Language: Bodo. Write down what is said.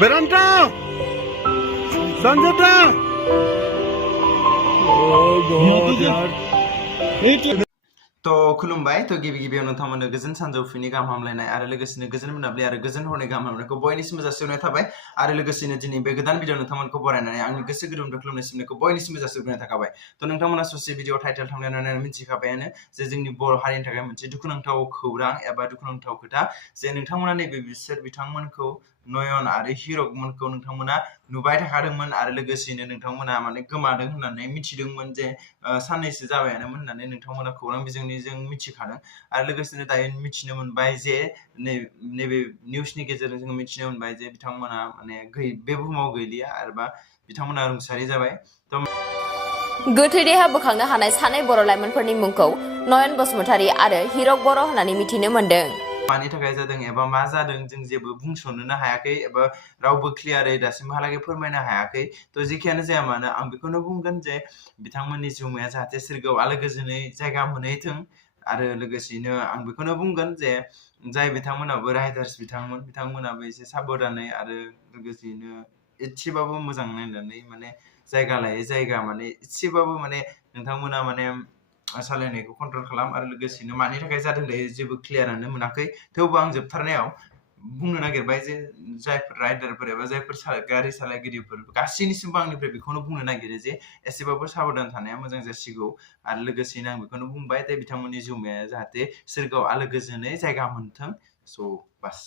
Beranta! Sanjata! Oh God, yaar. तो खुलुमबाय तो गिबि गिबियावनो नोंथांमोननो गोजोन सानजौफुनि गाहाम हामलायनाय आरो लोगोसेनो गोजोन मोनाबिलि आरो गोजोन हरनि गाहाम हामलायनायखौ बयनिसिमबो जासिहरनाय थाबाय आरो लोगोसेनो दिनै बे गोदान भिडिअ नोंथांमोनखौ बरायनानै आंनि गोसो गोरबोनिफ्राय खुलुमनाय सिबिनायखौ बयनिसिमबो जासिहरनाय थाखाबाय तो नोंथांमोना ससे भिडिअ टाइटेल थांलायनानै मिथिखाबायानो जे जोंनि बर' हारिनि थाखाय मोनसे दुखुनांथाव खौरां एबा दुखुनांथाव खोथा जे नोंथांमोना नैबे बिथांमोनखौ नयन आरो हिरकमोनखौ नोंथांमोना नुबाय थाखादोंमोन आरो लोगोसेनो नोंथांमोना माने गोमादों होननानै मिथिदोंमोन जे साननैसो जाबायानोमोन होननानै नोंथांमोना खौरां बिजोंनिजों मिथिखादों आरो लोगोसेनो दायो मिथिनो मोनबाय जे नैबे निउसनि गेजेरजों जों मिथिनो मोनबाय जे बिथांमोना माने बे बुहुमाव गैलिया आरोबा बिथांमोना रुंसारि जाबाय गोथै देहा बोखांनो हानाय सानै बर' लाइमोनफोरनि मुंखौ नयन बसुमतारी आरो हिरक बर' होननानै मिथिनो मोन्दों। मानि थाखाय जादों एबा मा जादों जों जेबो बुंस'नोनो हायाखै एबा रावबो क्लियारै दासिमहालागै फोरमायनो हायाखै तो जेखियानो जाया मानो आं बेखौनो बुंगोन जे बिथांमोननि जिउमाया जाहाथे सोरगोआव आलो गोजोनै जायगा मोनहैथों आरो लोगोसेनो आं बेखौनो बुंगोन जे जाय बिथांमोनाबो राइटार्स बिथांमोनाबो एसे साबधानै आरो लोगोसेनो एसेबाबो मोजां नायनानै माने जायगा लायै जायगा माने एसेबाबो माने नोंथांमोना माने सालायनायखौ कन्ट्रल खालाम आरो लोगोसेनो मानि थाखाय जादों दायो जेबो क्लियारानो मोनाखै थेवबो आं जोबथारनायाव बुंनो नागिरबाय जे जायफोर राइडारफोर एबा जायफोर गारि सालायगिरिफोर गासैनिसिमबो आंनिफ्राय बेखौनो बुंनो नागिरो जे एसेबाबो साबधान थानाया मोजां जासिगौ आरो लोगोसेनो आं बेखौनो बुंबाय जे बिथांमोननि जिउमाया जाहाथे सोरगोआव आलो गोजोनै जायगा मोनथों स' बास